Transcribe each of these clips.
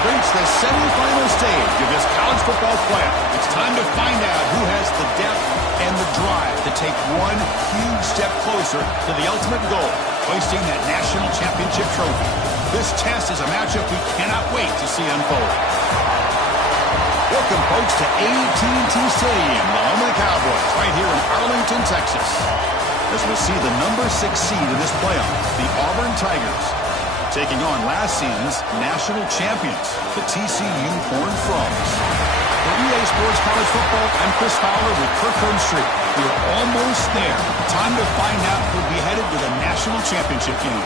have reached the semifinal stage of this college football playoff. It's time to find out who has the depth and the drive to take one huge step closer to the ultimate goal, hoisting that national championship trophy. This test is a matchup we cannot wait to see unfold. Welcome, folks, to AT&T Stadium, the home of the Cowboys, right here in Arlington, Texas. As we see the number 6 seed in this playoff, the Auburn Tigers, taking on last season's national champions, the TCU Horned Frogs. For EA Sports College Football, I'm Chris Fowler with Kirkland Street. We're almost there. Time to find out who'll be headed to the national championship game.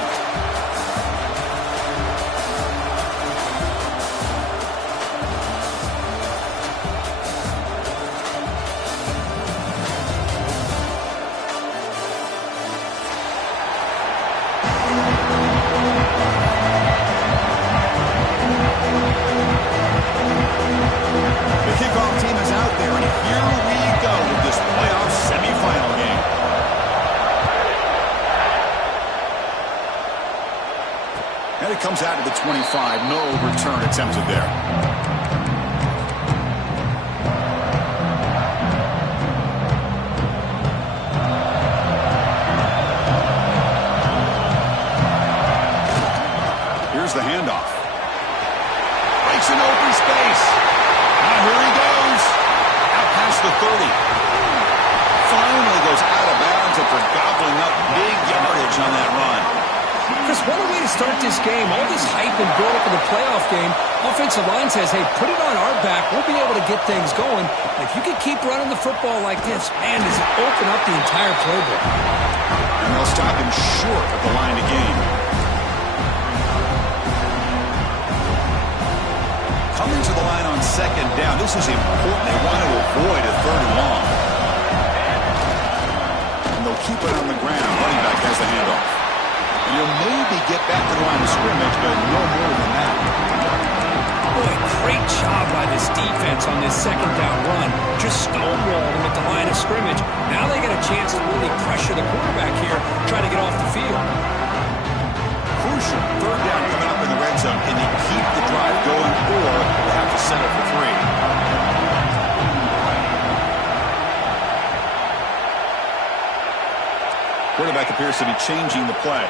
Comes out of the 25. No return attempted there. Here's the handoff. Breaks an open space. Now here he goes. Out past the 30. Finally goes out of bounds after gobbling up big yardage on that run. Chris, what a way to start this game. All this hype and build-up in the playoff game. Offensive line says, hey, put it on our back. We'll be able to get things going. If you can keep running the football like this, man, does it open up the entire playbook. And they'll stop him short of the line to gain. Coming to the line on second down. This is important. They want to avoid a third and long. And they'll keep it on the ground. Running back has the handoff. You'll maybe get back to the line of scrimmage, but no more than that. Boy, great job by this defense on this second down run. Just stonewalled him at the line of scrimmage. Now they got a chance to really pressure the quarterback here, try to get off the field. Crucial third down coming up in the red zone. Can they keep the drive going, or they have to settle for 3? Quarterback appears to be changing the play.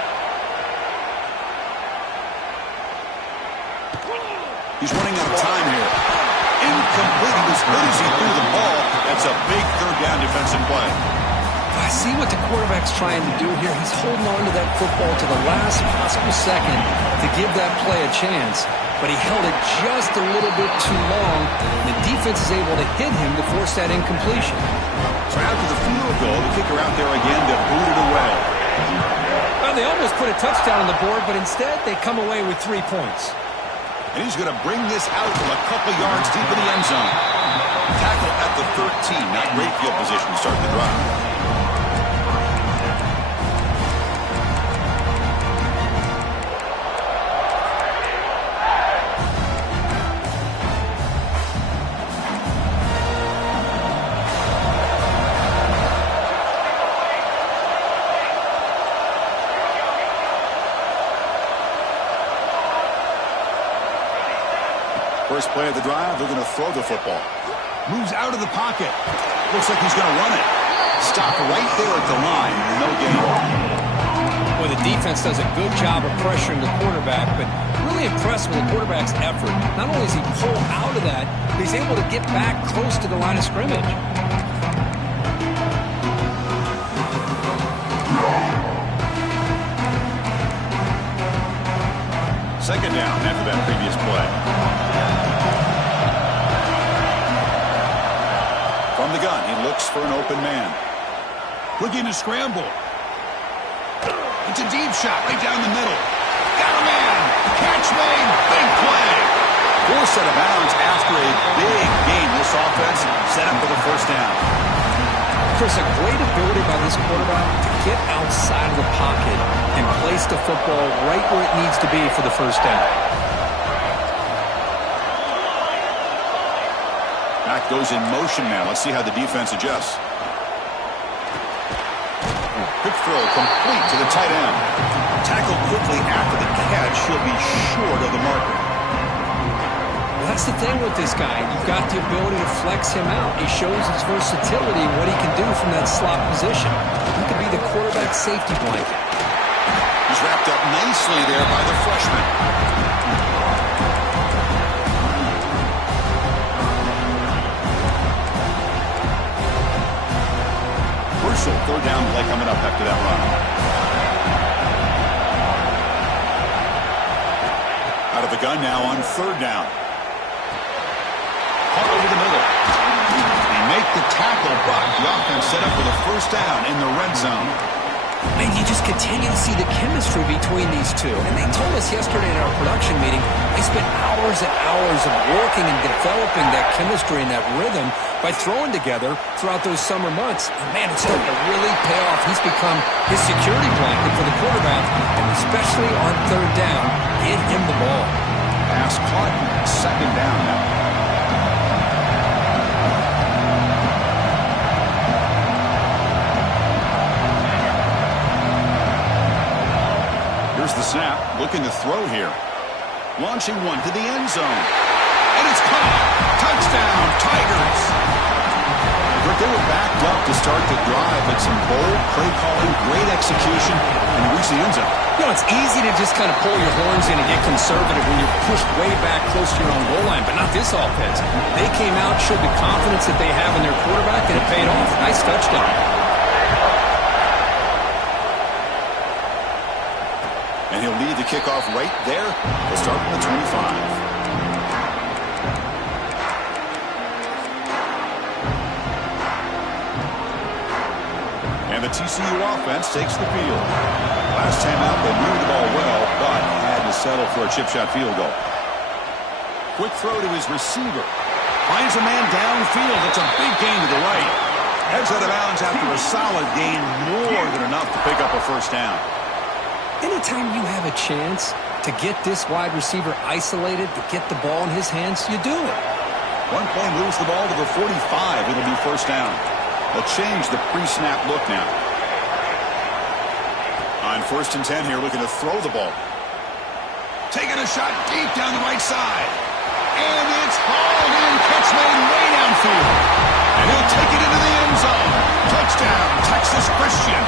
He's running out of time here. Incomplete. He was good as he threw the ball. That's a big third down defensive play. I see what the quarterback's trying to do here. He's holding on to that football to the last possible second to give that play a chance. But he held it just a little bit too long. The defense is able to hit him to force that incompletion. So after the field goal, the kicker out there again to boot it away. Well, they almost put a touchdown on the board, but instead they come away with 3 points. And he's going to bring this out from a couple yards deep in the end zone. Tackle at the 13. Not great field position to start the drive. First play of the drive, they're going to throw the football. Moves out of the pocket. Looks like he's going to run it. Stop right there at the line. No gain. Well, the defense does a good job of pressuring the quarterback, but really impressed with the quarterback's effort. Not only does he pull out of that, but he's able to get back close to the line of scrimmage. Second down after that previous play. From the gun, he looks for an open man. Looking to scramble. It's a deep shot right down the middle. Got a man. Catch made. Big play. Forced out of bounds after a big gain. This offense set up for the first down. Chris, a great ability by this quarterback to get outside of the pocket and place the football right where it needs to be for the first down. Back goes in motion now. Let's see how the defense adjusts. Quick throw complete to the tight end. Tackled quickly after the catch. He'll be short of the marker. Well, that's the thing with this guy. You've got the ability to flex him out. He shows his versatility and what he can do from that slot position. He could be the quarterback safety blanket. He's wrapped up nicely there by the freshman. Crucial third down play coming up after that run. Out of the gun now on third down. All over the middle. They make the tackle, but the offense set up for the first down in the red zone. Man, you just continue to see the chemistry between these two. And they told us yesterday in our production meeting, they spent hours and hours of working and developing that chemistry and that rhythm by throwing together throughout those summer months. And man, it's starting to really pay off. He's become his security blanket for the quarterback, and especially on third down, get him the ball. Pass caught, second down now. Here's the snap, looking to throw here. Launching one to the end zone. And it's caught. Touchdown, Tigers. Rick, they were backed up to start the drive, but some bold play calling, great execution, and reach the end zone. You know, it's easy to just kind of pull your horns in and get conservative when you're pushed way back close to your own goal line, but not this offense. They came out, showed the confidence that they have in their quarterback, and it paid off. Nice touchdown. And he'll lead the kickoff right there. They'll start from the 25. And the TCU offense takes the field. Last time out, they moved the ball well, but had to settle for a chip shot field goal. Quick throw to his receiver. Finds a man downfield. It's a big gain to the right. Heads out of bounds after a solid gain, more than enough to pick up a first down. Anytime you have a chance to get this wide receiver isolated, to get the ball in his hands, you do it. One play moves the ball to the 45. It'll be first down. They'll change the pre-snap look now. On 1st and 10 here, looking to throw the ball. Taking a shot deep down the right side. And it's hauled in. Catch made way downfield. And he'll take it into the end zone. Touchdown, Texas Christian.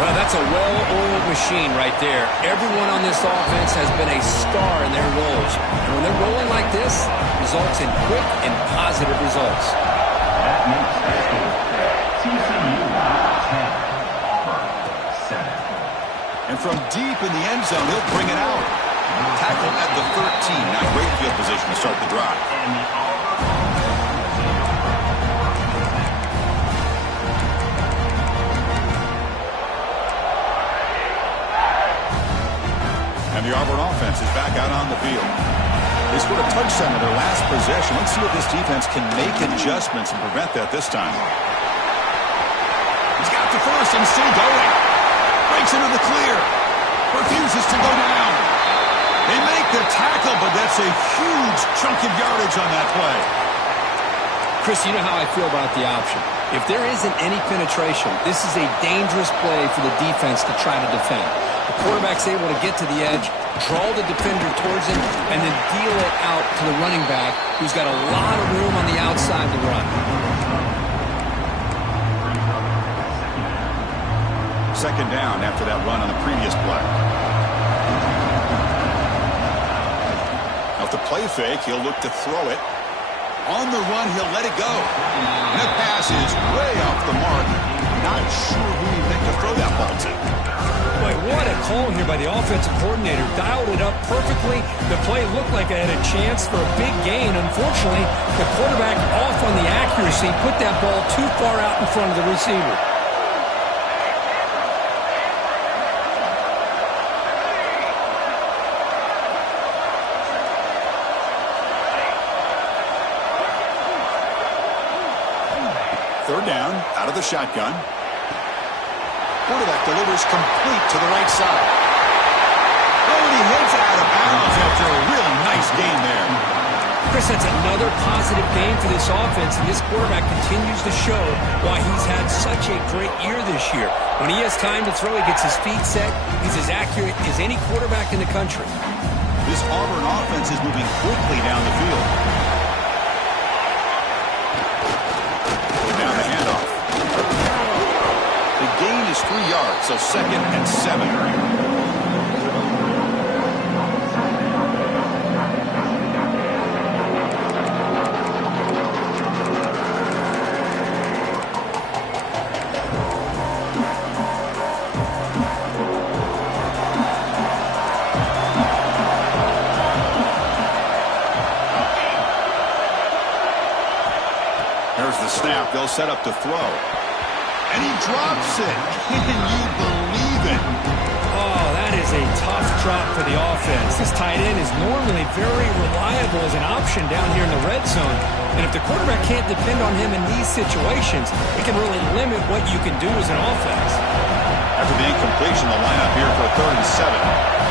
Well, that's a well-oiled machine right there. Everyone on this offense has been a star in their roles. And when they're rolling like this, it results in quick and positive results. That makes the score TCU 10, Auburn 7. And from deep in the end zone, he'll bring it out. Tackle at the 13. Not great field position to start the drive. And the Auburn offense is back out on the field. They scored a touchdown in their last possession. Let's see if this defense can make adjustments and prevent that this time. He's got the first and still going. Breaks into the clear. Refuses to go down. They make the tackle, but that's a huge chunk of yardage on that play. Chris, you know how I feel about the option. If there isn't any penetration, this is a dangerous play for the defense to try to defend. The quarterback's able to get to the edge, draw the defender towards him, and then deal it out to the running back, who's got a lot of room on the outside to run. Second down after that run on the previous play. Now with the play fake, he'll look to throw it. On the run, he'll let it go. And that pass is way off the mark. Not sure who he meant to throw that ball to. Boy, what a call here by the offensive coordinator. Dialed it up perfectly. The play looked like it had a chance for a big gain. Unfortunately, the quarterback off on the accuracy, put that ball too far out in front of the receiver. Third down, out of the shotgun. Quarterback delivers complete to the right side. Oh, and he heads out of bounds after a really nice gain there. Chris, that's another positive game for this offense, and this quarterback continues to show why he's had such a great year this year. When he has time to throw, he gets his feet set. He's as accurate as any quarterback in the country. This Auburn offense is moving quickly down the field. Now the handoff. The gain is 3 yards, so 2nd and 7. Snap, they'll set up to throw. And he drops it. Can you believe it? Oh, that is a tough drop for the offense. This tight end is normally very reliable as an option down here in the red zone. And if the quarterback can't depend on him in these situations, it can really limit what you can do as an offense. After the incompletion, the lineup here for 3rd and 7.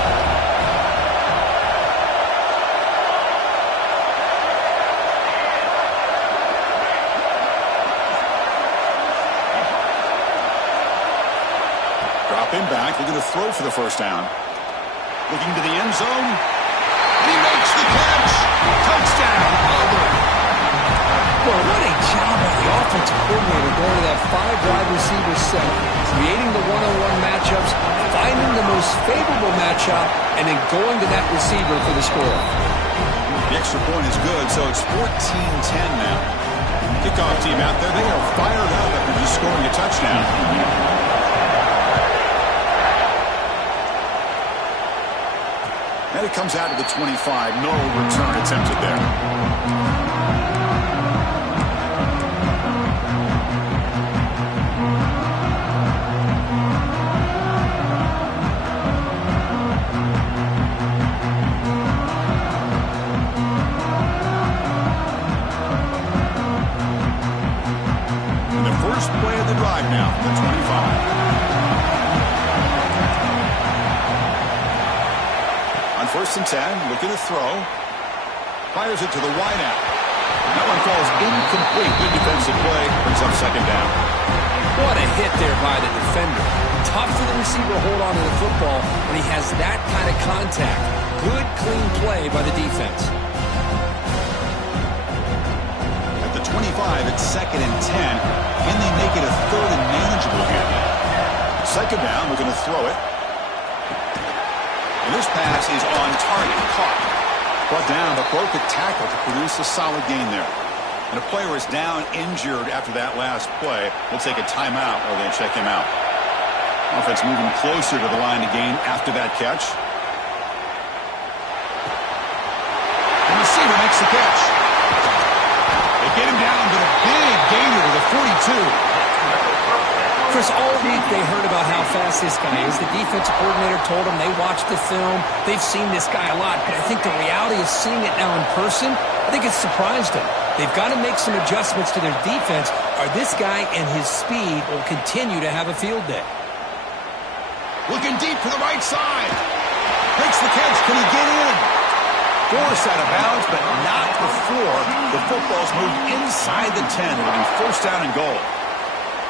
Him back, looking to throw for the first down. Looking to the end zone. He makes the catch. Touchdown, Auburn. Well, what a job of the offensive coordinator going to that 5-wide receiver set, creating the one-on-one matchups, finding the most favorable matchup, and then going to that receiver for the score. The extra point is good, so it's 14-10 now. Kickoff team out there, they are fired up after just scoring a touchdown. And it comes out to the 25. No return attempted there. And the first play of the drive now from the 25. 1st and 10, looking to throw. Fires it to the wideout. That one falls incomplete. Good defensive play. Brings up 2nd down. What a hit there by the defender. Tough for the receiver to hold on to the football when he has that kind of contact. Good, clean play by the defense. At the 25, it's 2nd and 10. Can they make it a 3rd and manageable here? 2nd down, we're going to throw it. And this pass is on target, caught. Brought down, but broke a tackle to produce a solid gain there. And a player is down injured after that last play. We'll take a timeout or they check him out. Offense moving closer to the line to gain after that catch. And the receiver makes the catch. They get him down to a big gainer to the 42. Chris, all week they heard about how fast this guy is. The defensive coordinator told them they watched the film. They've seen this guy a lot. But I think the reality of seeing it now in person, I think it's surprised them. They've got to make some adjustments to their defense, or this guy and his speed will continue to have a field day. Looking deep for the right side. Makes the catch. Can he get in? Forced out of bounds, but not before the football's moved inside the 10. It'll be 1st down and goal.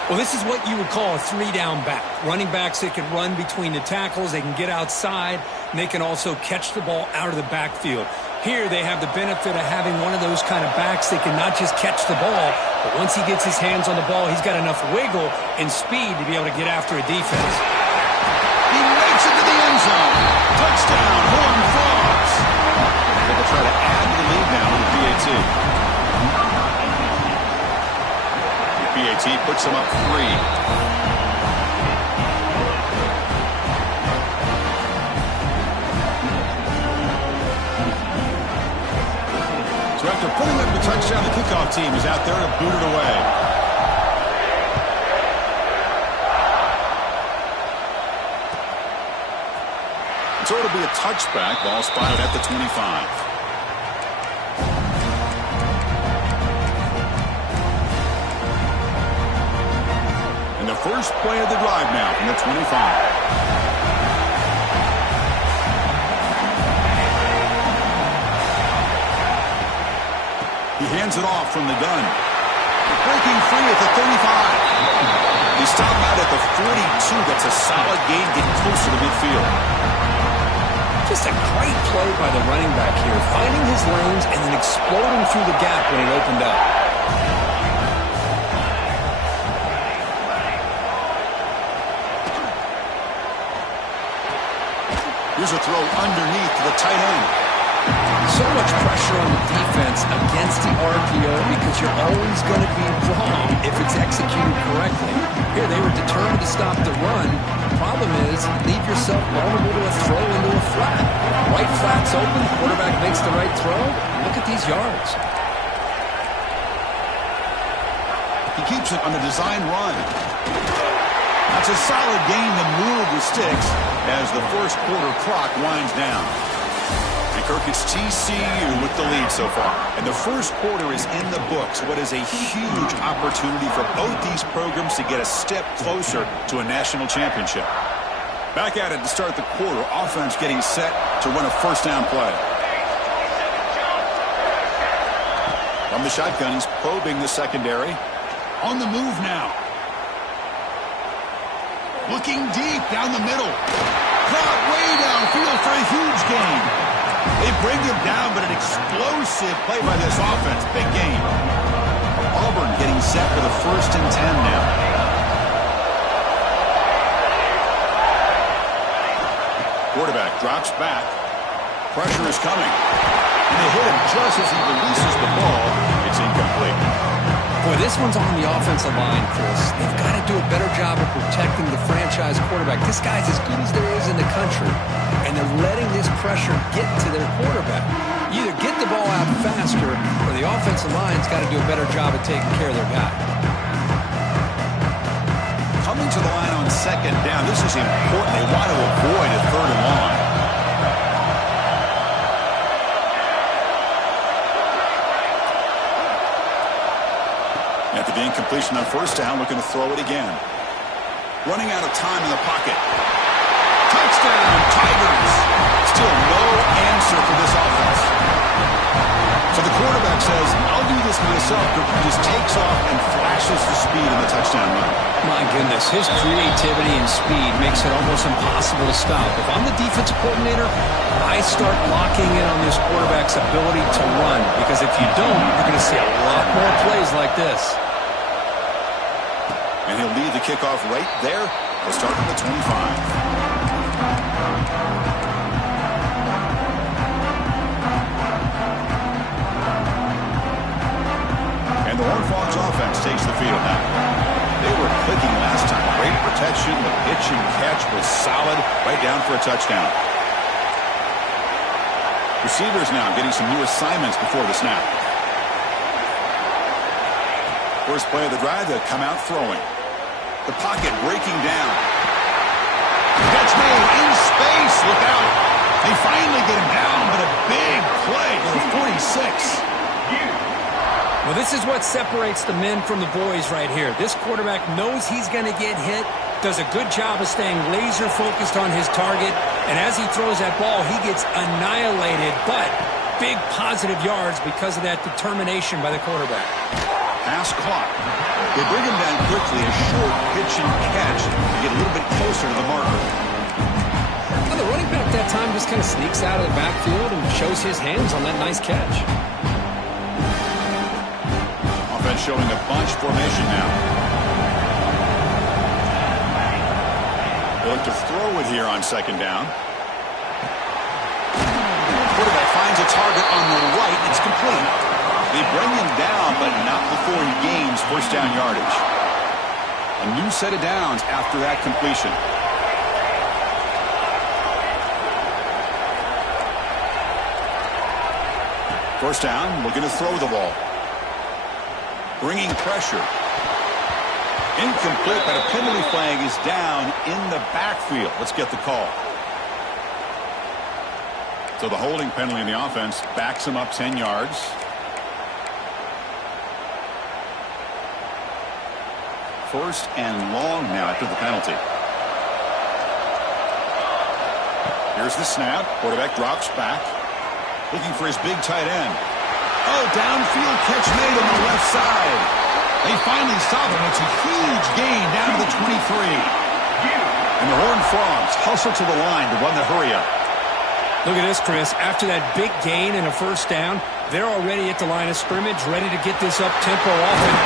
Well, this is what you would call a 3-down back. Running backs that can run between the tackles, they can get outside, and they can also catch the ball out of the backfield. Here they have the benefit of having one of those kind of backs that can not just catch the ball, but once he gets his hands on the ball, he's got enough wiggle and speed to be able to get after a defense. He makes it to the end zone. Touchdown, Horn Frogs. They'll try to add the lead now on the PAT. PAT puts them up 3. So after putting up the touchdown, the kickoff team is out there to boot it away. So it'll be a touchback. Ball spotted at the 25. First play of the drive now from the 25. He hands it off from the gun. Breaking free at the 35. He stopped out at the 42. That's a solid gain, getting closer to midfield. Just a great play by the running back here, finding his lanes and then exploding through the gap when it opened up. Here's a throw underneath to the tight end. So much pressure on the defense against the RPO because you're always going to be wrong if it's executed correctly. Here they were determined to stop the run. Problem is, leave yourself vulnerable to a throw into a flat. Right flat's open, quarterback makes the right throw. Look at these yards. He keeps it on the design run. That's a solid gain to move the sticks as the first quarter clock winds down. And Kirk, it's TCU with the lead so far. And the first quarter is in the books. What is a huge opportunity for both these programs to get a step closer to a national championship. Back at it to start the quarter. Offense getting set to run a first down play. From the shotgun, he's probing the secondary. On the move now. Looking deep down the middle. Caught way downfield for a huge gain. They bring him down, but an explosive play by this offense. Big gain. Auburn getting set for the 1st and 10 now. Quarterback drops back. Pressure is coming. And they hit him just as he releases the ball. It's incomplete. Boy, this one's on the offensive line, Chris. They've got to do a better job of protecting the franchise quarterback. This guy's as good as there is in the country, and they're letting this pressure get to their quarterback. Either get the ball out faster, or the offensive line's got to do a better job of taking care of their guy. Coming to the line on 2nd down, this is important. They want to avoid a 3rd and long. After the incompletion on 1st down, looking to throw it again. Running out of time in the pocket. Touchdown, Tigers! Still no answer for this offense. So the quarterback says, I'll do this myself. He just takes off and flashes the speed in the touchdown run. My goodness, his creativity and speed makes it almost impossible to stop. If I'm the defensive coordinator, I start locking in on this quarterback's ability to run, because if you don't, you're going to see a lot more plays like this. And he'll lead the kickoff right there. They'll start from the 25. And the Horned Frogs offense takes the field now. They were clicking last time. Great protection. The pitch and catch was solid. Right down for a touchdown. Receivers now getting some new assignments before the snap. First play of the drive, they'll come out throwing. The pocket breaking down. Catch made in space. Look out. They finally get him down, but a big play to the 46. Well, this is what separates the men from the boys right here. This quarterback knows he's going to get hit, does a good job of staying laser focused on his target, and as he throws that ball, he gets annihilated, but big positive yards because of that determination by the quarterback. Pass clock. They bring him down quickly, a short pitch and catch to get a little bit closer to the marker. Well, the running back that time just kind of sneaks out of the backfield and shows his hands on that nice catch. Offense showing a bunch formation now. They look to throw it here on 2nd down. Quarterback finds a target on the right. It's complete. They bring him down, but not before he gains first down yardage. A new set of downs after that completion. First down, looking to throw the ball. Bringing pressure. Incomplete, but a penalty flag is down in the backfield. Let's get the call. So the holding penalty in the offense backs him up 10 yards. First and long now after the penalty. Here's the snap. Quarterback drops back. Looking for his big tight end. Oh, downfield catch made on the left side. They finally stop him. It's a huge gain down to the 23. And the Horned Frogs hustle to the line to run the hurry up. Look at this, Chris. After that big gain and a first down, they're already at the line of scrimmage, ready to get this up-tempo offense.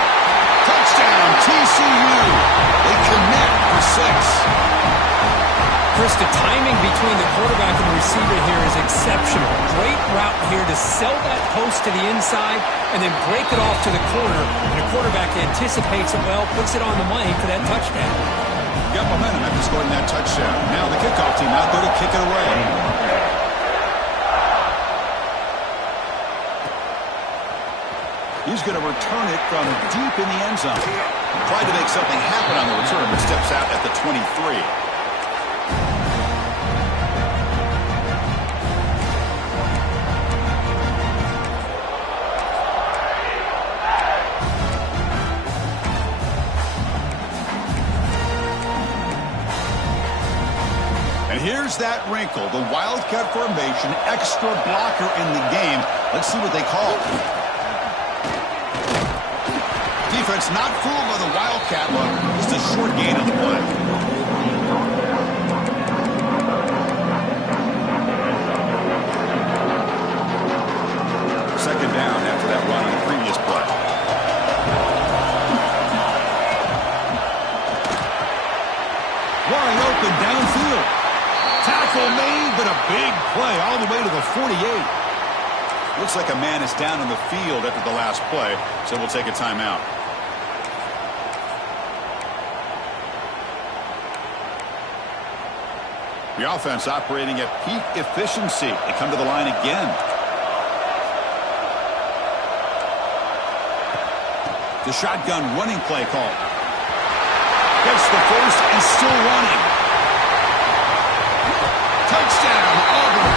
Touchdown, TCU. They connect for 6. Chris, the timing between the quarterback and the receiver here is exceptional. Great route here to sell that post to the inside and then break it off to the corner. And the quarterback anticipates it well, puts it on the money for that touchdown. Got momentum after scoring that touchdown. Now the kickoff team out there to kick it away. He's going to return it from deep in the end zone. Tried to make something happen on the return, but steps out at the 23. And here's that wrinkle, the Wildcat formation, extra blocker in the game. Let's see what they call. Defense not fooled by the Wildcat look. Just a short gain on the play. Second down after that run on the previous play. Wide open downfield. Tackle made, but a big play all the way to the 48. Looks like a man is down on the field after the last play, so we'll take a timeout. The offense operating at peak efficiency. They come to the line again. The shotgun running play call. Gets the first and still running. Touchdown, Auburn.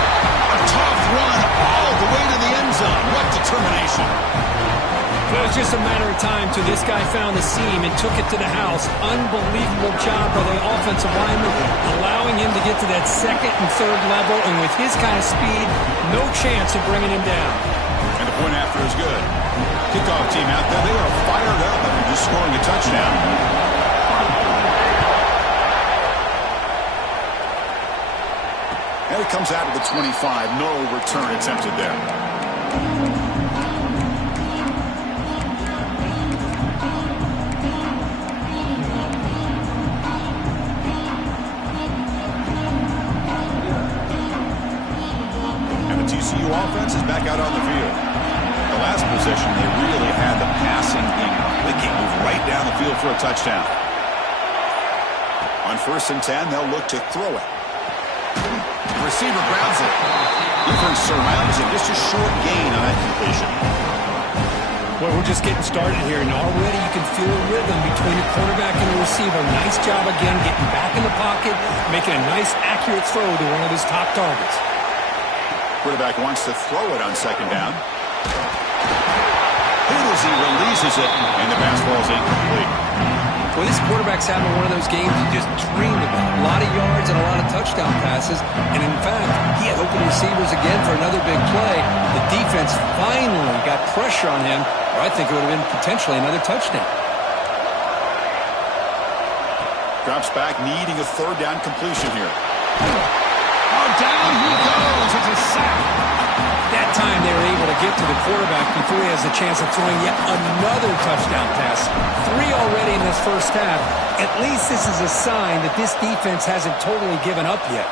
A tough run all the way to the end zone. What determination. It was just a matter of time till this guy found the seam and took it to the house. Unbelievable job by the offensive lineman, allowing him to get to that second and third level, and with his kind of speed, no chance of bringing him down. And the point after is good. Kickoff team out there, they are fired up after just scoring a touchdown. And it comes out of the 25. No return attempted there. TCU offense is back out on the field. The last possession, they really had the passing game clicking, move right down the field for a touchdown. On 1st and 10, they'll look to throw it. The receiver grabs it. Defense surrounds it. Just a short gain on that completion. Well, we're just getting started here, and already you can feel a rhythm between the quarterback and the receiver. Nice job again getting back in the pocket, making a nice, accurate throw to one of his top targets. Quarterback wants to throw it on 2nd down. Hit as he releases it, and the pass ball's incomplete. Well, this quarterback's having one of those games you just dreamed about. A lot of yards and a lot of touchdown passes. And in fact, he had open receivers again for another big play. The defense finally got pressure on him, or I think it would have been potentially another touchdown. Drops back, needing a 3rd down completion here. Oh, down he goes. It's a sack. That time they were able to get to the quarterback before he has a chance of throwing yet another touchdown pass. 3 already in this first half. At least this is a sign that this defense hasn't totally given up yet.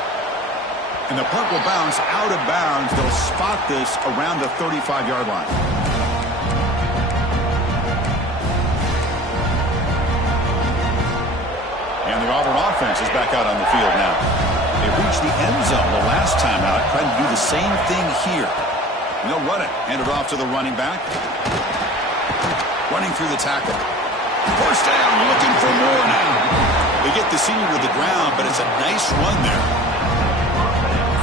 And the punt will bounce out of bounds. They'll spot this around the 35-yard line. And the Auburn offense is back out on the field now. They reached the end zone the last time out, trying to do the same thing here. And they'll run it. Hand it off to the running back. Running through the tackle. First down, looking for more now. They get the senior to the ground, but it's a nice run there.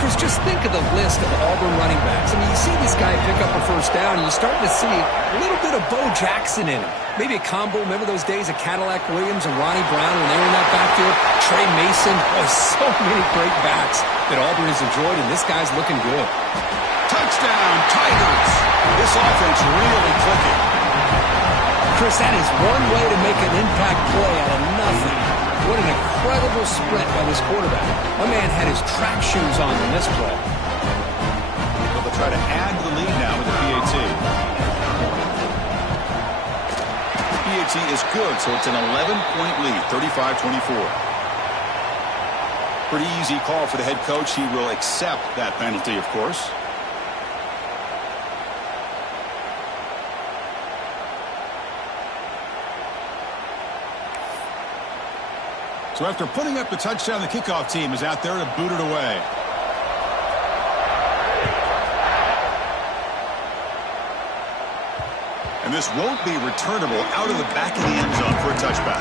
Chris, just think of the list of Auburn running backs. I mean, you see this guy pick up a first down, and you're starting to see a little bit of Bo Jackson in him. Maybe a combo. Remember those days of Cadillac Williams and Ronnie Brown when they were in that backfield? Trey Mason. Oh, so many great backs that Auburn has enjoyed, and this guy's looking good. Touchdown, Tigers. This offense really clicking. Chris, that is one way to make an impact play out of nothing. What an incredible sprint by this quarterback. My man had his track shoes on in this play. try to add to the lead now with the PAT. PAT is good, so it's an 11-point lead, 35-24. Pretty easy call for the head coach. He will accept that penalty, of course. So after putting up the touchdown, the kickoff team is out there to boot it away. And this won't be returnable out of the back of the end zone for a touchback.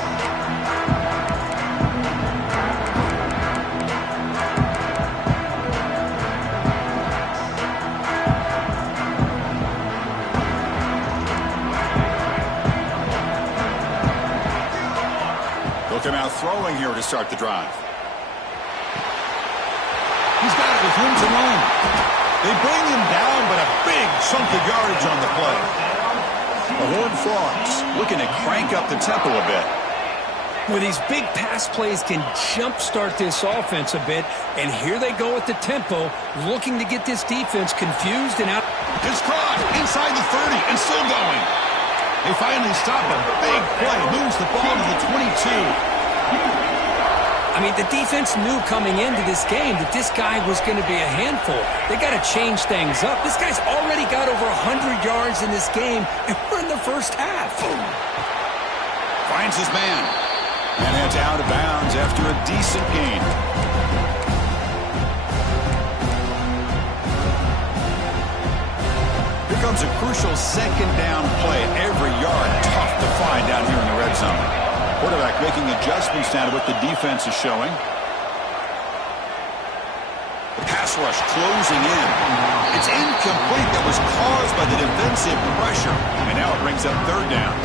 They'll come out throwing here to start the drive. He's got it with room to run. They bring him down, but a big chunk of yardage on the play. The Horned Frogs looking to crank up the tempo a bit. Well, these big pass plays can jumpstart this offense a bit, and here they go at the tempo, looking to get this defense confused and out. It's caught inside the 30 and still going. They finally stop a big play, moves the ball to the 22. I mean, the defense knew coming into this game that this guy was going to be a handful. They got to change things up. This guy's already got over 100 yards in this game, and we're in the first half. Finds his man. And heads out of bounds after a decent gain. Here comes a crucial second down play. Every yard tough to find down here in the red zone. Quarterback making adjustments now to what the defense is showing. The pass rush closing in. It's incomplete. That was caused by the defensive pressure. And now it brings up third down.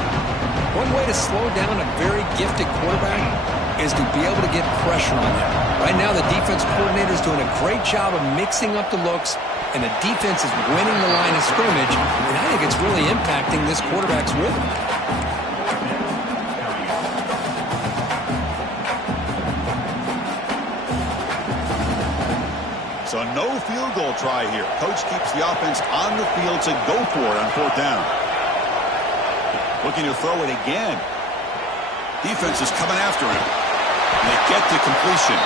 One way to slow down a very gifted quarterback is to be able to get pressure on them. Right now, the defense coordinator is doing a great job of mixing up the looks, and the defense is winning the line of scrimmage, and I think it's really impacting this quarterback's rhythm. So no field goal try here. Coach keeps the offense on the field to go for it on fourth down. Looking to throw it again. Defense is coming after him. And they get the completion.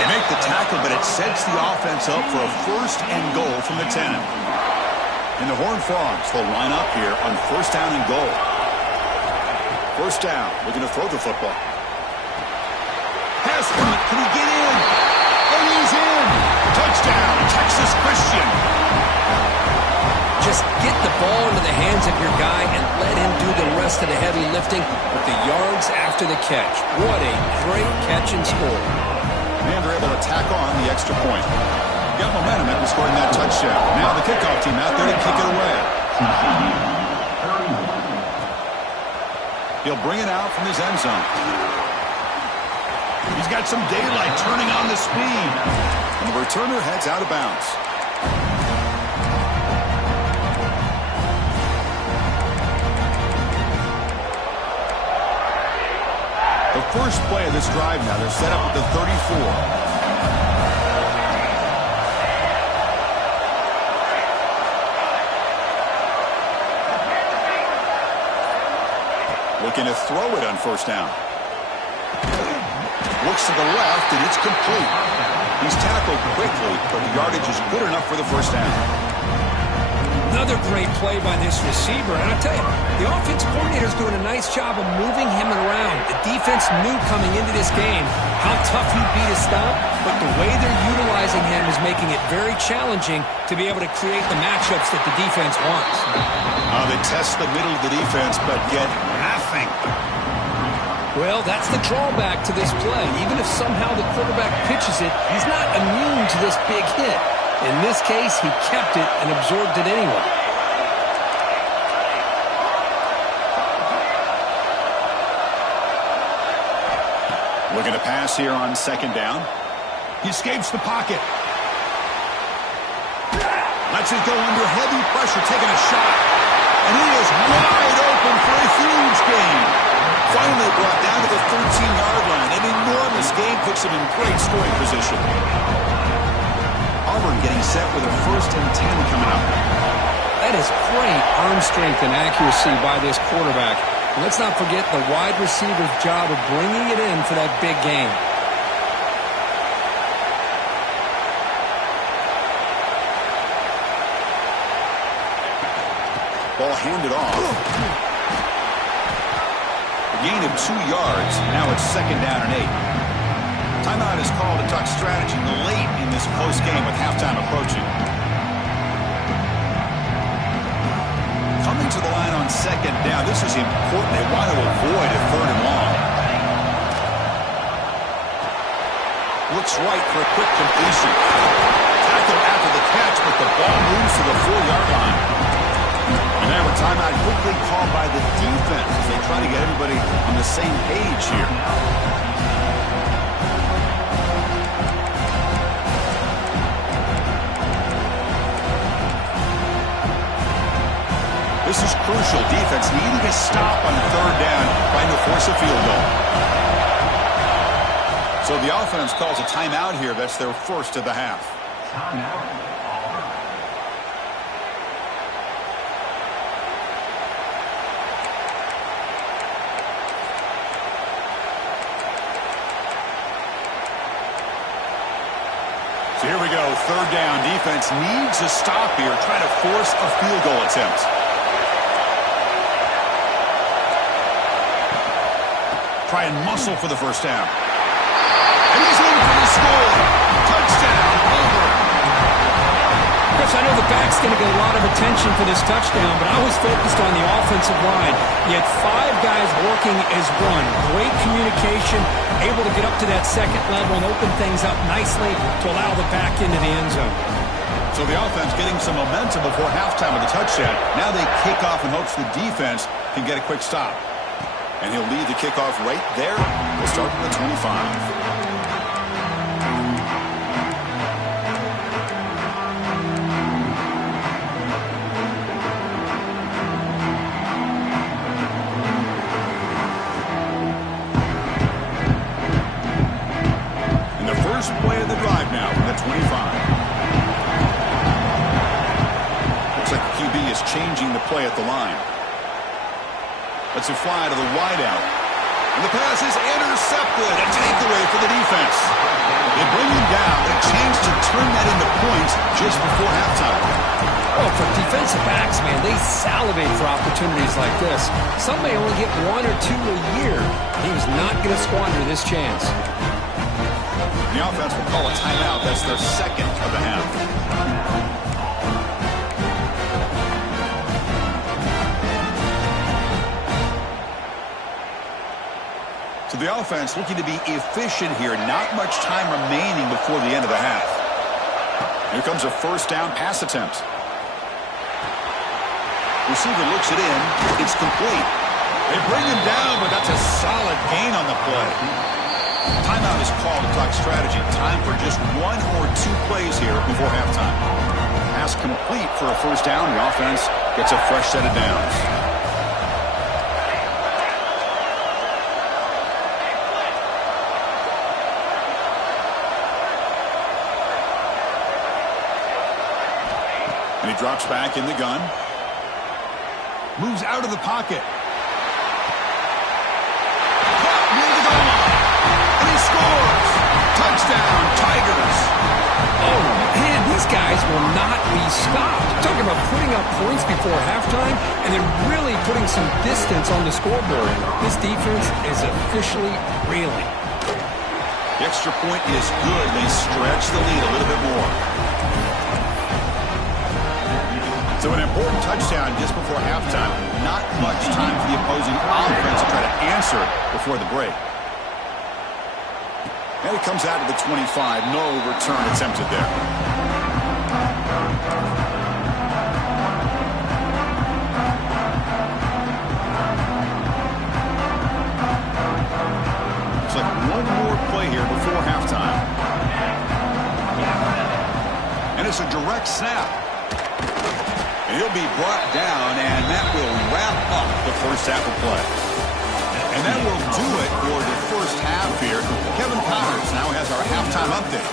They make the tackle, but it sets the offense up for a first and goal from the 10. And the Horned Frogs will line up here on first down and goal. First down, looking to throw the football. Pass front, can he get in? Oh, he's in! Touchdown, Texas Christian. Just get the ball into the hands of your guy and let him do the rest of the heavy lifting with the yards after the catch. What a great catch and score. And they're able to tack on the extra point. Got momentum after scoring that touchdown. Now the kickoff team out there to kick it away. He'll bring it out from his end zone. He's got some daylight turning on the speed. And the returner heads out of bounds. The first play of this drive now, they're set up at the 34. Looking to throw it on first down. Looks to the left, and it's complete. He's tackled quickly, but the yardage is good enough for the first down. Another great play by this receiver. And I'll tell you, the offense coordinator is doing a nice job of moving him around. The defense knew coming into this game how tough he'd be to stop, but the way they're utilizing him is making it very challenging to be able to create the matchups that the defense wants. They test the middle of the defense, but get nothing. Well, that's the drawback to this play. Even if somehow the quarterback pitches it, he's not immune to this big hit. In this case, he kept it and absorbed it anyway. Looking to pass here on second down. He escapes the pocket. Lets it go under heavy pressure, taking a shot. And he is wide open for a huge gain. Finally brought down to the 13-yard line. An enormous gain puts him in great scoring position. Auburn Auburn getting set with a 1st and 10 coming up. That is great arm strength and accuracy by this quarterback. And let's not forget the wide receiver's job of bringing it in for that big game. Ball handed off. A gain of 2 yards. Now it's 2nd down and 8. Timeout is called to talk strategy late in this close game with halftime approaching. Coming to the line on 2nd down. This is important. They want to avoid a 3rd and long. Looks right for a quick completion. Tackle after the catch, but the ball moves to the 4-yard line. And now a timeout quickly called by the defense as they try to get everybody on the same page here. This is crucial. Defense needing a stop on 3rd down, trying to force a field goal. So the offense calls a timeout here. That's their 1st of the half. Timeout, Auburn. So here we go. 3rd down. Defense needs a stop here, trying to force a field goal attempt. Try and muscle for the 1st down. And he's in for the score. Touchdown, Auburn. Chris, I know the back's going to get a lot of attention for this touchdown, but I was focused on the offensive line. You had 5 guys working as one. Great communication, able to get up to that 2nd level and open things up nicely to allow the back into the end zone. So the offense getting some momentum before halftime with the touchdown. Now they kick off in hopes the defense can get a quick stop. And he'll lead the kickoff right there. We'll start at the 25. And the first play of the drive now from the 25. Looks like the QB is changing the play at the line. Let's it fly to the wideout. And the pass is intercepted. A takeaway for the defense. They bring him down. A chance to turn that into points just before halftime. Oh, for defensive backs, man, they salivate for opportunities like this. Some may only get 1 or 2 a year. He was not going to squander this chance. The offense will call a timeout. That's their 2nd of the half. So the offense looking to be efficient here. Not much time remaining before the end of the half. Here comes a 1st down pass attempt. Receiver looks it in. It's complete. They bring him down, but that's a solid gain on the play. Timeout is called to talk strategy. Time for just 1 or 2 plays here before halftime. Pass complete for a 1st down. The offense gets a fresh set of downs. And he drops back in the gun. Moves out of the pocket. Caught near the goal line. And he scores. Touchdown, Tigers. Oh, man, these guys will not be stopped. Talking about putting up points before halftime and then really putting some distance on the scoreboard. This defense is officially reeling. The extra point is good. They stretch the lead a little bit more. So an important touchdown just before halftime. Not much time for the opposing offense to try to answer before the break. And it comes out to the 25. No return attempted there. Looks like one more play here before halftime. And it's a direct snap. And he'll be brought down, and that will wrap up the 1st half of play. And that will do it for the 1st half here. Kevin Powers now has our halftime update.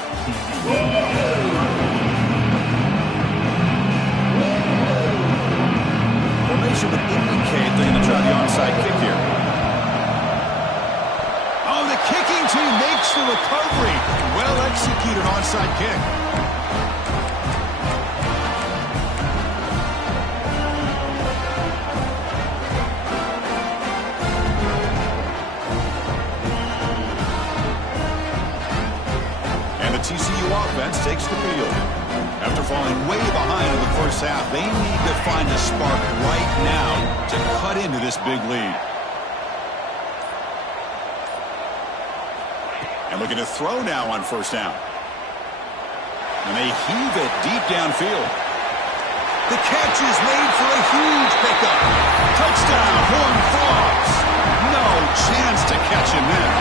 first half. They need to find a spark right now to cut into this big lead. And looking to throw now on first down. And they heave it deep downfield. The catch is made for a huge pickup. Touchdown, Horned Frogs. No chance to catch him there.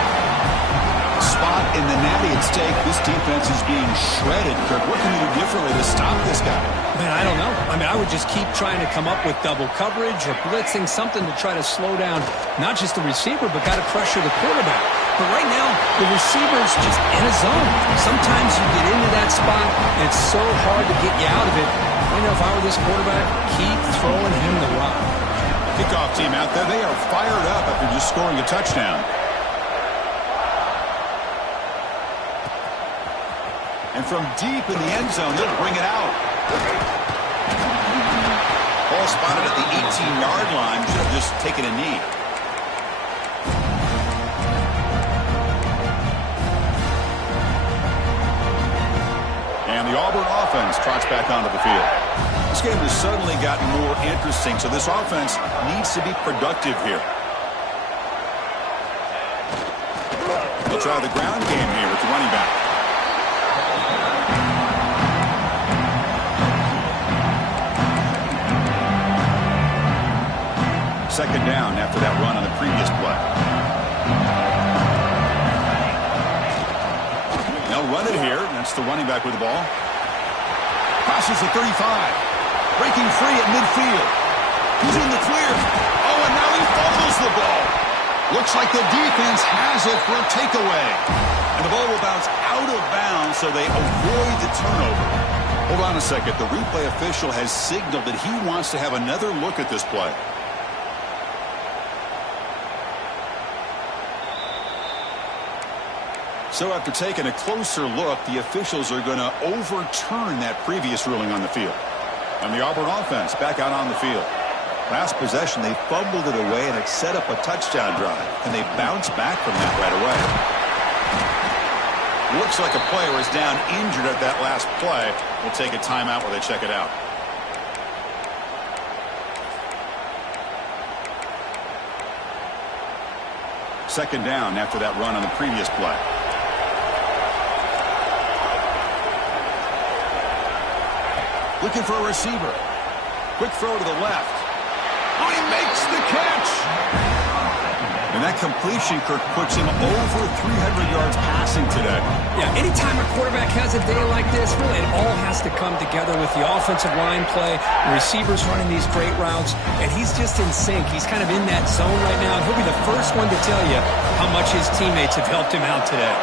Spot in the natty at stake. This defense is being shredded. Kirk, what can you do differently to stop this guy? Man, I don't know. I mean, I would just keep trying to come up with double coverage or blitzing, something to try to slow down not just the receiver, but got to pressure the quarterback. But right now, the receiver's just in a zone. Sometimes you get into that spot, and it's so hard to get you out of it. I know if I were this quarterback, keep throwing him the rock. Kickoff team out there. They are fired up after just scoring a touchdown. And from deep in the end zone, they'll bring it out. Ball spotted at the 18-yard line. Should have just taken a knee. And the Auburn offense trots back onto the field. This game has suddenly gotten more interesting, so this offense needs to be productive here. They'll try the ground game here with the running back. Second down after that run on the previous play. They'll run it here. That's the running back with the ball. Passes the 35. Breaking free at midfield. He's in the clear. Oh, and now he fumbles the ball. Looks like the defense has it for a takeaway. And the ball will bounce out of bounds, so they avoid the turnover. Hold on a second. The replay official has signaled that he wants to have another look at this play. So after taking a closer look, the officials are going to overturn that previous ruling on the field. And the Auburn offense back out on the field. Last possession, they fumbled it away, and it set up a touchdown drive. And they bounce back from that right away. Looks like a player is down injured at that last play. We'll take a timeout while they check it out. Second down after that run on the previous play. Looking for a receiver. Quick throw to the left. Oh, he makes the catch. And that completion, Kirk, puts him over 300 yards passing today. Yeah, anytime a quarterback has a day like this, really it all has to come together with the offensive line play, the receivers running these great routes, and he's just in sync. He's kind of in that zone right now, and he'll be the first one to tell you how much his teammates have helped him out today.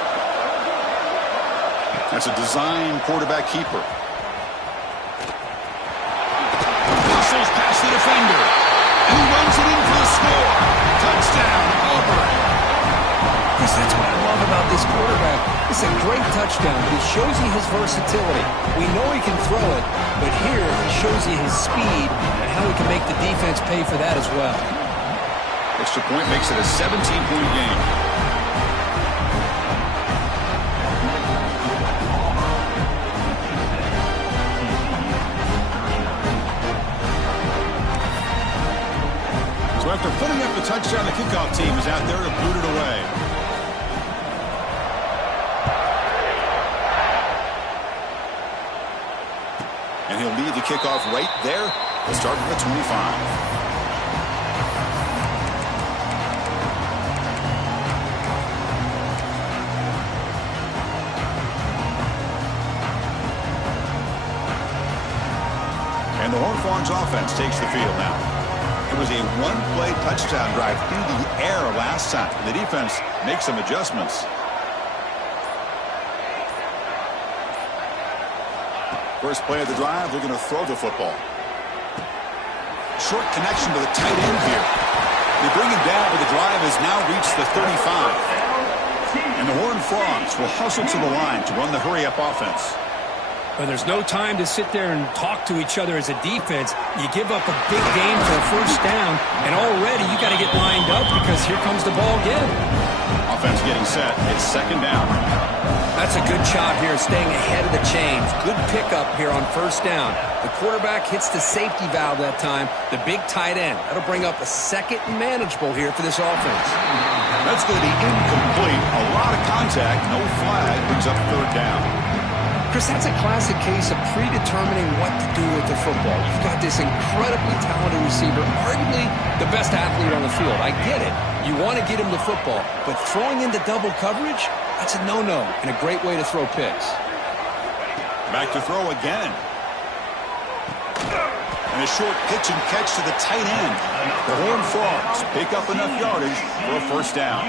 That's a design quarterback keeper. Past the defender, and he runs it in for the score. Touchdown, Auburn. Yes, that's what I love about this quarterback. It's a great touchdown, but he shows you his versatility. We know he can throw it, but here he shows you his speed and how he can make the defense pay for that as well. Extra point makes it a 17-point game. So after putting up the touchdown, the kickoff team is out there to boot it away. And he'll lead the kickoff right there. He'll start from the 25. And the Horned Frogs offense takes the field now. It was a one-play touchdown drive through the air last time. The defense makes some adjustments. First play of the drive, they're going to throw the football. Short connection to the tight end here. They bring him down, but the drive has now reached the 35. And the Horned Frogs will hustle to the line to run the hurry-up offense. But there's no time to sit there and talk to each other as a defense. You give up a big game for a first down, and already you got to get lined up because here comes the ball again. offense getting set. It's second down. That's a good job here, staying ahead of the chains. Good pickup here on first down. The quarterback hits the safety valve that time, the big tight end. That'll bring up a second and manageable here for this offense. That's going to be incomplete. A lot of contact, no flag, brings up third down. Chris, that's a classic case of predetermining what to do with the football. You've got this incredibly talented receiver, arguably the best athlete on the field. I get it. You want to get him the football, but throwing into double coverage, that's a no-no and a great way to throw picks. Back to throw again. And a short pitch and catch to the tight end. The Horned Frogs pick up enough yardage for a first down.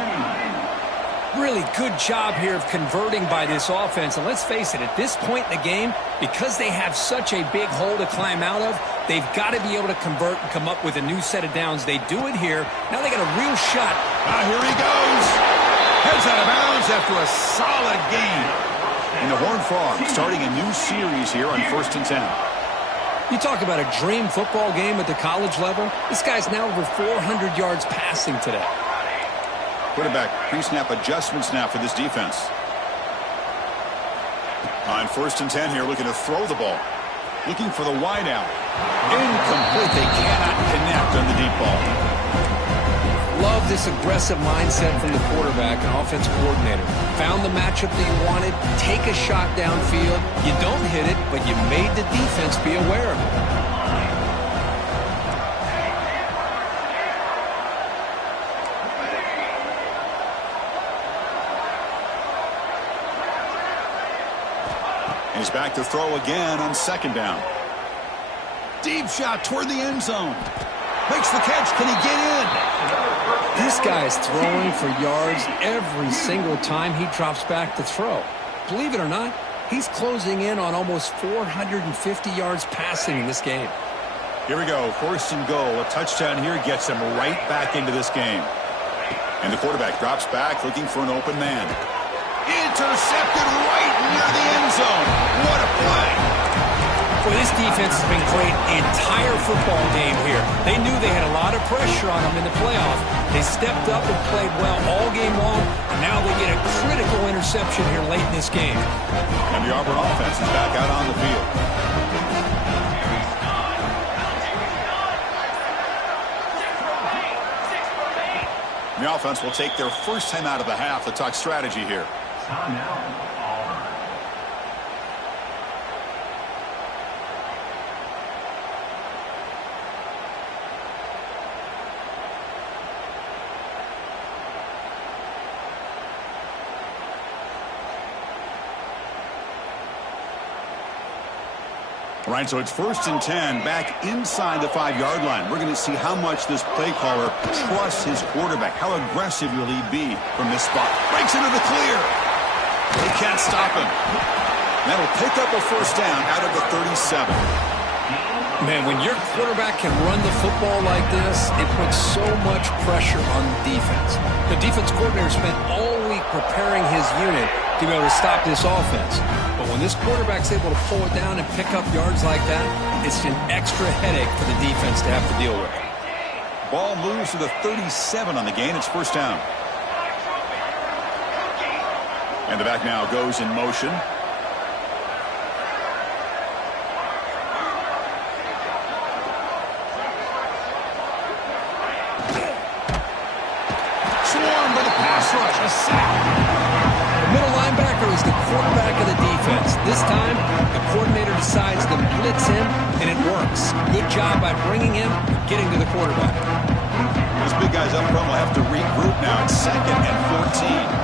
Really good job here of converting by this offense. And let's face it, at this point in the game, because they have such a big hole to climb out of, they've got to be able to convert and come up with a new set of downs. They do it here. Now they got a real shot. Here he goes. Heads out of bounds after a solid gain. And the Horned Frogs starting a new series here on 1st and 10. You talk about a dream football game at the college level. This guy's now over 400 yards passing today. Quarterback pre-snap adjustments now for this defense. On 1st and 10 here, looking to throw the ball. Looking for the wide out. Incomplete. They cannot connect on the deep ball. Love this aggressive mindset from the quarterback and offensive coordinator. Found the matchup that you wanted. Take a shot downfield. You don't hit it, but you made the defense be aware of it. He's back to throw again on 2nd down. Deep shot toward the end zone. Makes the catch. Can he get in? This guy's throwing for yards every single time he drops back to throw. Believe it or not, he's closing in on almost 450 yards passing in this game. Here we go. 1st and goal. A touchdown here gets him right back into this game. And the quarterback drops back looking for an open man. Intercepted right near the end zone. What a play. Boy, this defense has been great the entire football game here. They knew they had a lot of pressure on them in the playoff. They stepped up and played well all game long, and now they get a critical interception here late in this game. And the Auburn offense is back out on the field. The offense will take their first time out of the half to talk strategy here. Time out, Auburn. All right, so it's 1st and 10 back inside the 5-yard line. We're going to see how much this play caller trusts his quarterback. How aggressive will he be from this spot? Breaks into the clear. They can't stop him. That'll pick up a first down out of the 37. Man, when your quarterback can run the football like this, it puts so much pressure on the defense. The defense coordinator spent all week preparing his unit to be able to stop this offense. But when this quarterback's able to pull it down and pick up yards like that, it's an extra headache for the defense to have to deal with. Ball moves to the 37 on the gain. It's first down. And the back now goes in motion. Swarmed by the pass rush. A sack. The middle linebacker is the quarterback of the defense. This time, the coordinator decides to blitz him, and it works. Good job by bringing him and getting to the quarterback. Those big guys up front will have to regroup now. It's 2nd and 14.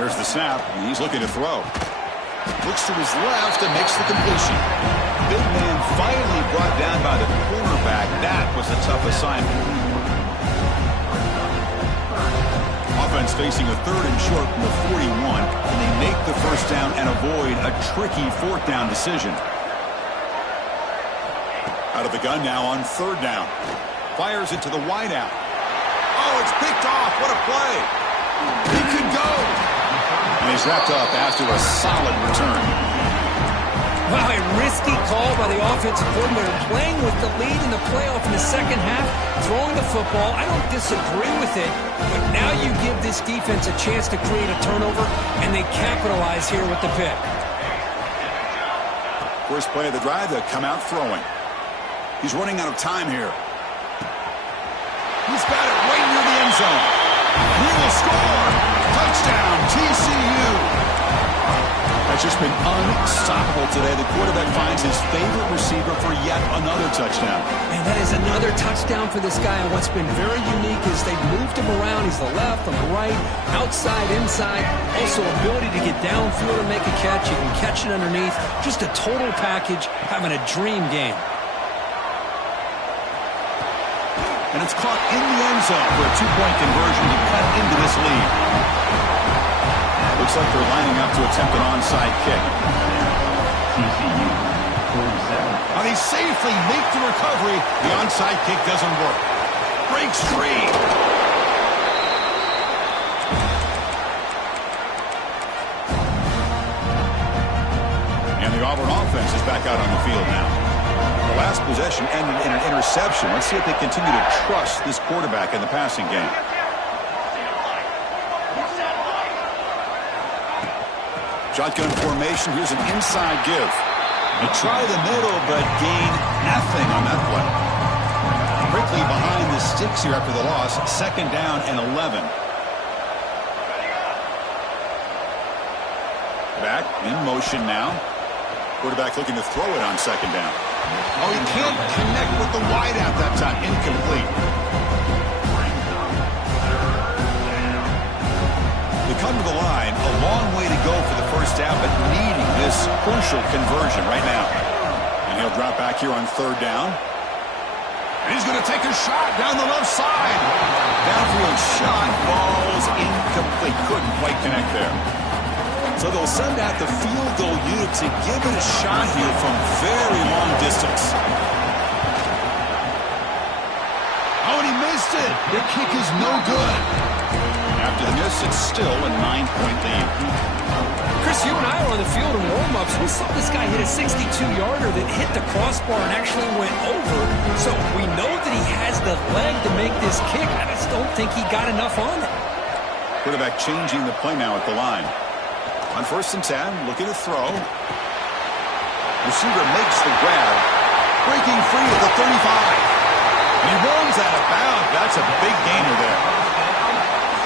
There's the snap. He's looking to throw. Looks to his left and makes the completion. Big man finally brought down by the cornerback. That was a tough assignment. Offense facing a 3rd and short from the 41, and they make the first down and avoid a tricky 4th down decision. Out of the gun now on 3rd down. Fires it to the wideout. Oh, it's picked off. What a play. He could go. And he's wrapped up after a solid return. Wow, a risky call by the offensive coordinator, playing with the lead in the playoff in the second half, throwing the football. I don't disagree with it, but now you give this defense a chance to create a turnover, and they capitalize here with the pick. First play of the drive, they'll come out throwing. He's running out of time here. He's got it right near the end zone. And he will score. Touchdown, TCU. That's just been unstoppable today. The quarterback finds his favorite receiver for yet another touchdown. And that is another touchdown for this guy. And what's been very unique is they've moved him around. He's the left, on the right, outside, inside. Also ability to get downfield and make a catch. You can catch it underneath. Just a total package, having a dream game. And it's caught in the end zone for a two-point conversion to cut into this lead. Looks like they're lining up to attempt an onside kick. TCU, 47. Now they safely make the recovery. The onside kick doesn't work. Breaks free. And the Auburn offense is back out on the field now. The last possession ended in an interception. Let's see if they continue to trust this quarterback in the passing game. Shotgun formation. Here's an inside give. They try the middle, but gain nothing on that play. Quickly behind the sticks here after the loss. Second down and 11. Back in motion now. Quarterback looking to throw it on second down. Oh, he can't connect with the wideout that time. Incomplete. They come to the line, a long way to go for the first down, but needing this crucial conversion right now. And he'll drop back here on third down. And he's going to take a shot down the left side. Downfield shot, balls incomplete. Couldn't quite connect there. So they'll send out the field goal unit to give it a shot here from very long distance. Oh, and he missed it. The kick is no good. After the miss, it's still a 9-point lead. Chris, you and I were on the field in warm-ups. We saw this guy hit a 62-yarder that hit the crossbar and actually went over. So we know that he has the leg to make this kick. I just don't think he got enough on it. Quarterback changing the play now at the line. On 1st and 10, looking to throw. Receiver makes the grab. Breaking free at the 35. And he runs out of bounds. That's a big gainer there.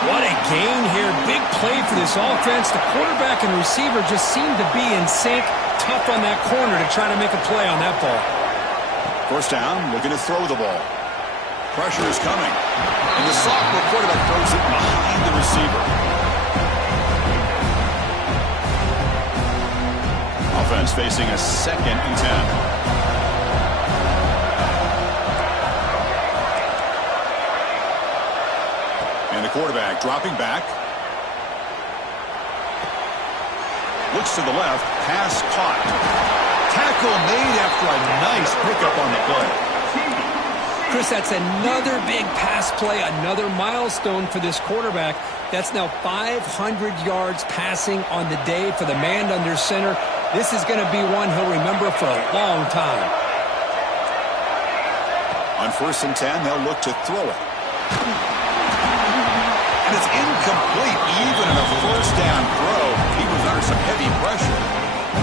What a gain here. Big play for this offense. The quarterback and receiver just seem to be in sync. Tough on that corner to try to make a play on that ball. First down, looking to throw the ball. Pressure is coming. And the sophomore quarterback throws it behind the receiver. Offense facing a 2nd and 10. And the quarterback dropping back. Looks to the left. Pass caught. Tackle made after a nice pickup on the play. Chris, that's another big pass play, another milestone for this quarterback. That's now 500 yards passing on the day for the man under center. This is going to be one he'll remember for a long time. On 1st and 10, they'll look to throw it. And it's incomplete, even in a first down throw. He was under some heavy pressure.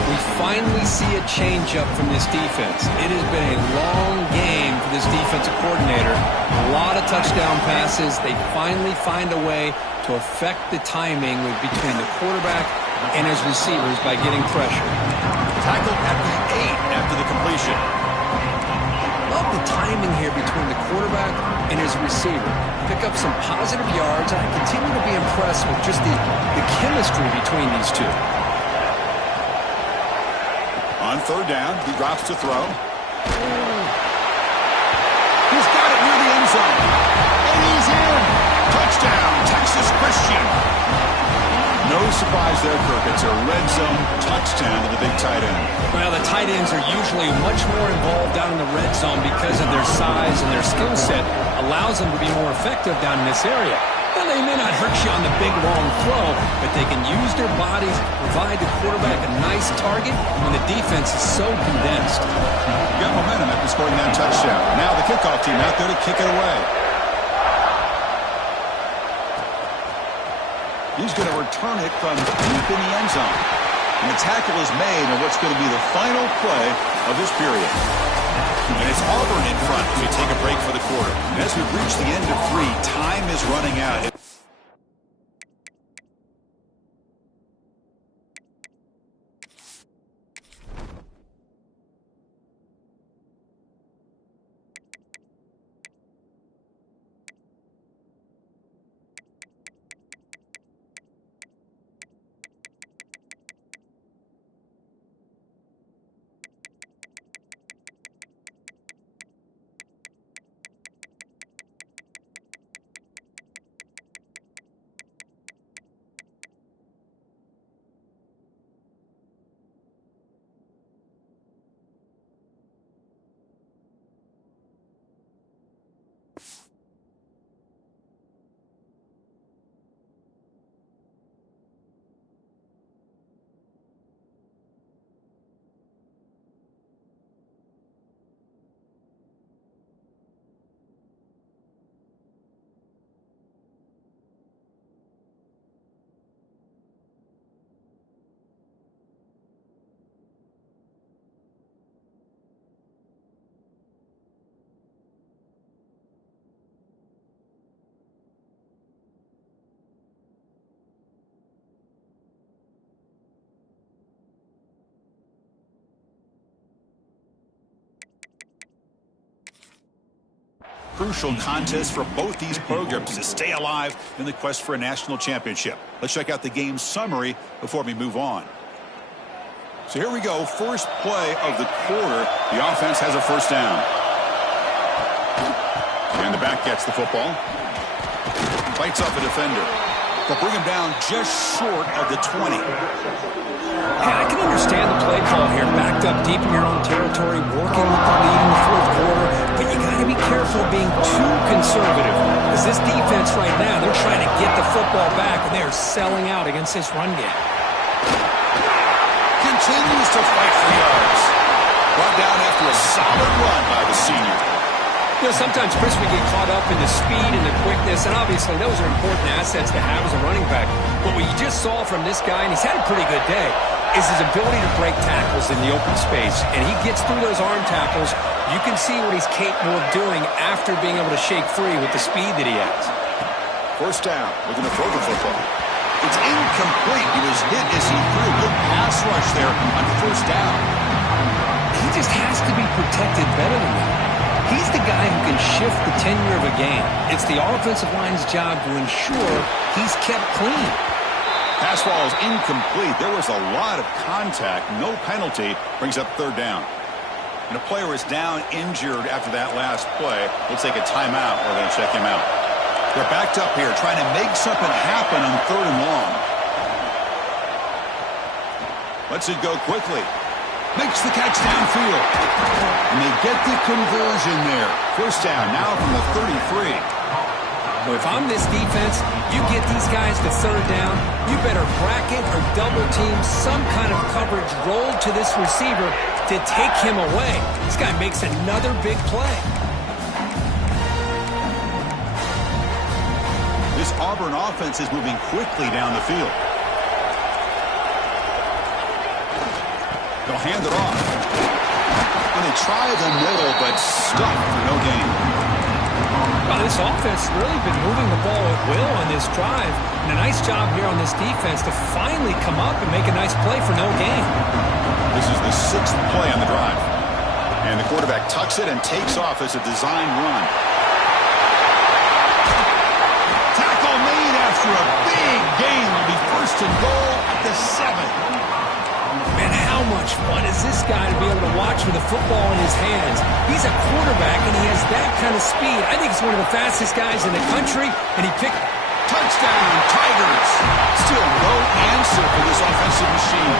We finally see a change-up from this defense. It has been a long game for this defensive coordinator. A lot of touchdown passes. They finally find a way to affect the timing between the quarterback and his receivers by getting pressure. Tackled at the 8 after the completion. Love the timing here between the quarterback and his receiver. Pick up some positive yards, and I continue to be impressed with just the chemistry between these two. On 3rd down, he drops to throw. He's got it near the end zone. And he's in. Touchdown, Texas Christian. No surprise there, Kirk. It's a red zone touchdown to the big tight end. Well, the tight ends are usually much more involved down in the red zone because of their size and their skill set allows them to be more effective down in this area. Well, they may not hurt you on the big, long throw, but they can use their bodies to provide the quarterback a nice target when the defense is so condensed. Got momentum after scoring that touchdown. Now the kickoff team out there to kick it away. He's going to return it from deep in the end zone. And the tackle is made on what's going to be the final play of this period. And it's Auburn in front as we take a break for the quarter. And as we've reached the end of 3, time is running out. Crucial contest for both these programs to stay alive in the quest for a national championship. Let's check out the game summary before we move on. So here we go. First play of the quarter. The offense has a first down. And the back gets the football. Bites off a defender. They'll bring him down just short of the 20. Hey, I can understand the play call here. Backed up deep in your own territory, working with the lead in the fourth quarter. But you got to be careful of being too conservative. Because this defense right now, they're trying to get the football back, and they're selling out against this run game. Continues to fight for yards. Brought down after a solid run by the senior. You know, sometimes, Chris, we get caught up in the speed and the quickness, and obviously those are important assets to have as a running back. But what you just saw from this guy, and he's had a pretty good day, is his ability to break tackles in the open space. And he gets through those arm tackles. You can see what he's capable of doing after being able to shake free with the speed that he has. First down, looking to throw the football. It's incomplete. He was hit as he threw. Good pass rush there on first down. He just has to be protected better than that. He's the guy who can shift the tenure of a game. It's the offensive line's job to ensure he's kept clean. Pass ball is incomplete. There was a lot of contact. No penalty. Brings up third down. And a player is down injured after that last play. We'll take a timeout. We're going to check him out. They're backed up here trying to make something happen on third and long. Lets it go quickly. Makes the catch downfield. And they get the conversion there. First down now from the 33. Well, if I'm this defense, you get these guys to third down, you better bracket or double team some kind of coverage roll to this receiver to take him away. This guy makes another big play. This Auburn offense is moving quickly down the field. They'll hand it off. And they try the middle, but stuck for no gain. Well, this offense has really been moving the ball at will on this drive. And a nice job here on this defense to finally come up and make a nice play for no gain. This is the 6th play on the drive. And the quarterback tucks it and takes off as a design run. Tackle made after a big gain. Will be first and goal at the 7. Man, how much fun is this guy to be able to watch with a football in his hands? He's a quarterback, and he has that kind of speed. I think he's one of the fastest guys in the country, and he picked... Touchdown, Tigers! Still no answer for this offensive machine.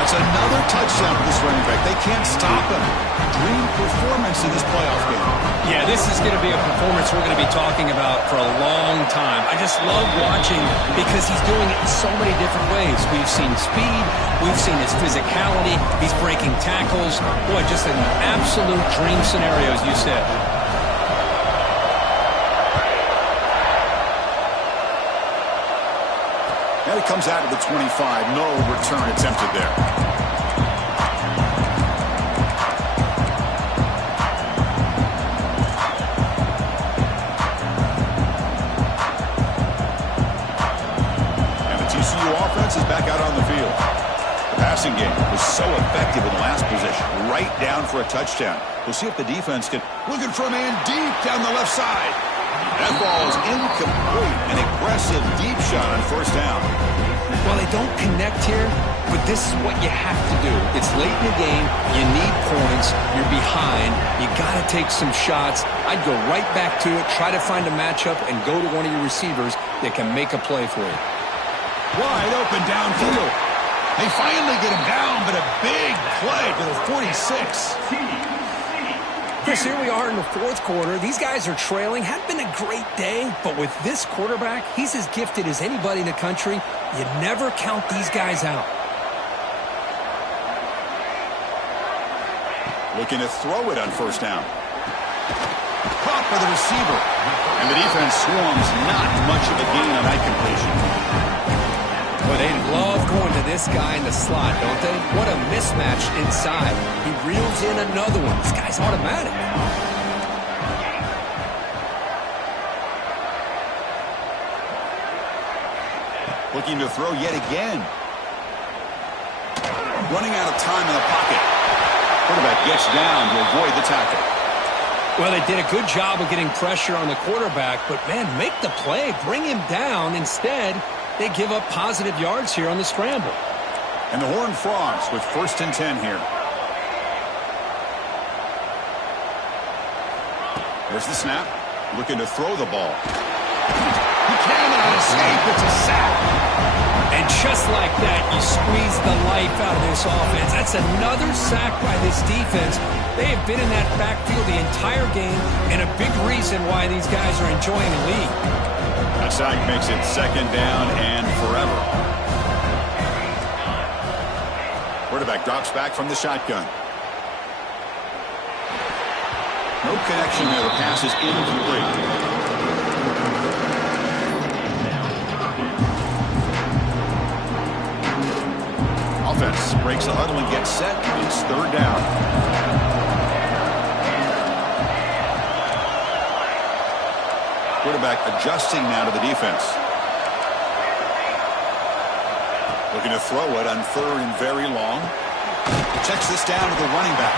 That's It's another touchdown for this running back. They can't stop him. Dream performance in this playoff game. Yeah, this is going to be a performance we're going to be talking about for a long time. I just love watching because he's doing it in so many different ways. We've seen speed. We've seen his physicality. He's breaking tackles. Boy, just an absolute dream scenario, as you said. And it comes out of the 25. No return attempted there. And the TCU offense is back out on the field. The passing game was so effective in the last possession. Right down for a touchdown. We'll see if the defense can. Looking for a man deep down the left side. That ball is incomplete. An aggressive deep shot on first down. Well, they don't connect here, but this is what you have to do. It's late in the game. You need points. You're behind. You got to take some shots. I'd go right back to it, try to find a matchup, and go to one of your receivers that can make a play for you. Wide open downfield. They finally get him down, but a big play to the 46. Chris, here we are in the fourth quarter. These guys are trailing. Hadn't been a great day, but with this quarterback, he's as gifted as anybody in the country. You never count these guys out. Looking to throw it on first down. Caught by the receiver. And the defense swarms. Not much of a gain on that completion. Well, they love going to this guy in the slot, don't they? What a mismatch inside. He reels in another one. This guy's automatic. Looking to throw yet again. Running out of time in the pocket. Quarterback gets down to avoid the tackle. Well, they did a good job of getting pressure on the quarterback, but, man, make the play. Bring him down. Instead, they give up positive yards here on the scramble. And the Horned Frogs with 1st and 10 here. There's the snap. Looking to throw the ball. He cannot escape. It's a sack. And just like that, you squeeze the life out of this offense. That's another sack by this defense. They have been in that backfield the entire game, and a big reason why these guys are enjoying the lead. That sack makes it 2nd down and forever. Quarterback drops back from the shotgun. No connection there. The pass is incomplete. Offense breaks the huddle and gets set. It's 3rd down. Quarterback adjusting now to the defense. Looking to throw it on 3rd and very long. Checks this down to the running back.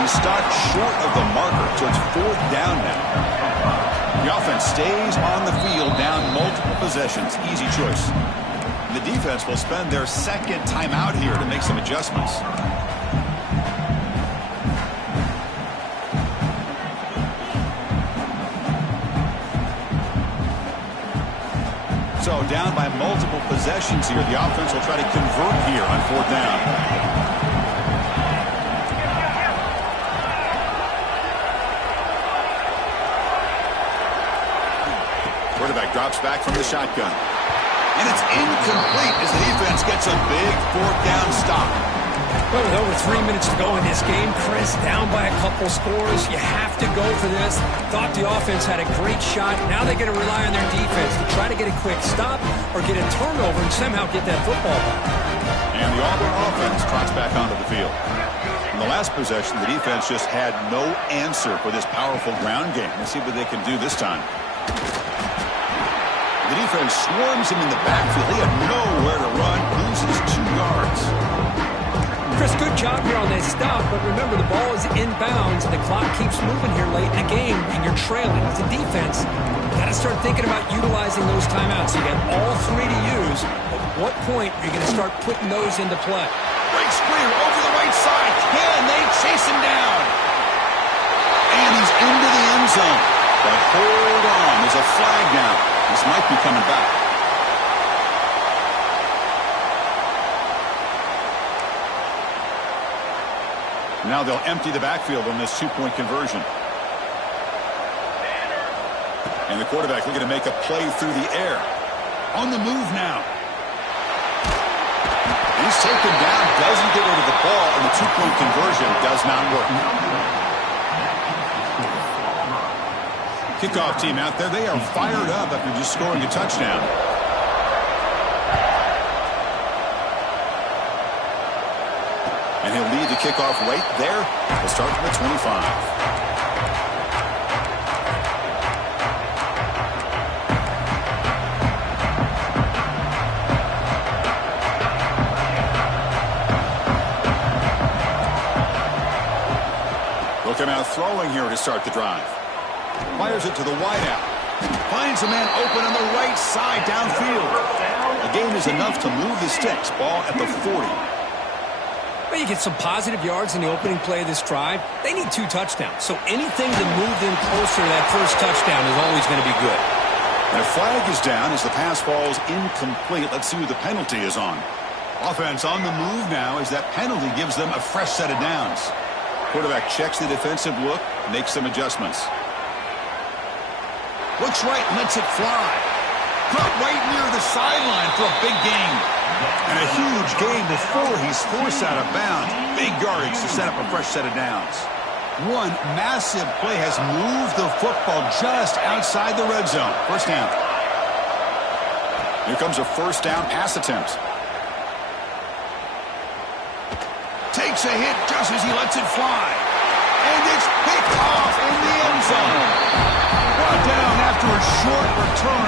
He stopped short of the marker, so it's 4th down now. The offense stays on the field down multiple possessions. Easy choice. The defense will spend their 2nd timeout here to make some adjustments. So down by multiple possessions here. The offense will try to convert here on 4th down. Quarterback drops back from the shotgun. And it's incomplete as the defense gets a big 4th down stop. Well, with over 3 minutes to go in this game, Chris, down by a couple scores, you have to go for this. Thought the offense had a great shot. Now they got to rely on their defense to try to get a quick stop or get a turnover and somehow get that football back. And the Auburn offense trots back onto the field. In the last possession, the defense just had no answer for this powerful ground game. Let's see what they can do this time. The defense swarms him in the backfield. He had nowhere to run. Loses 2 yards. Chris, good job here on that stop, but remember the ball is inbounds and the clock keeps moving here late in the game and you're trailing. As a defense, you got to start thinking about utilizing those timeouts. You got all 3 to use. At what point are you going to start putting those into play? Breaks free over the right side. Can they chase him down? And he's into the end zone. But hold on. There's a flag now. This might be coming back. Now they'll empty the backfield on this two-point conversion. And the quarterback looking to make a play through the air. On the move now. He's taken down, doesn't get rid of the ball, and the two-point conversion does not work. Kickoff team out there, they are fired up after just scoring a touchdown. And he'll lead the kickoff right there. He'll start from the 25. Come out throwing here to start the drive. Fires it to the wideout. Finds a man open on the right side downfield. A gain is enough to move the sticks. Ball at the 40. Well, you get some positive yards in the opening play of this drive. They need 2 touchdowns, so anything to move them closer to that first touchdown is always going to be good. And a flag is down as the pass falls incomplete. Let's see who the penalty is on. Offense on the move now as that penalty gives them a fresh set of downs. Quarterback checks the defensive look, makes some adjustments. Looks right, lets it fly. Drop right near the sideline for a big gain. And a huge gain before he's forced out of bounds. Big yardage to set up a fresh set of downs. One massive play has moved the football just outside the red zone. First down. Here comes a first down pass attempt. Takes a hit just as he lets it fly. And it's picked off in the end zone. Brought down after a short return.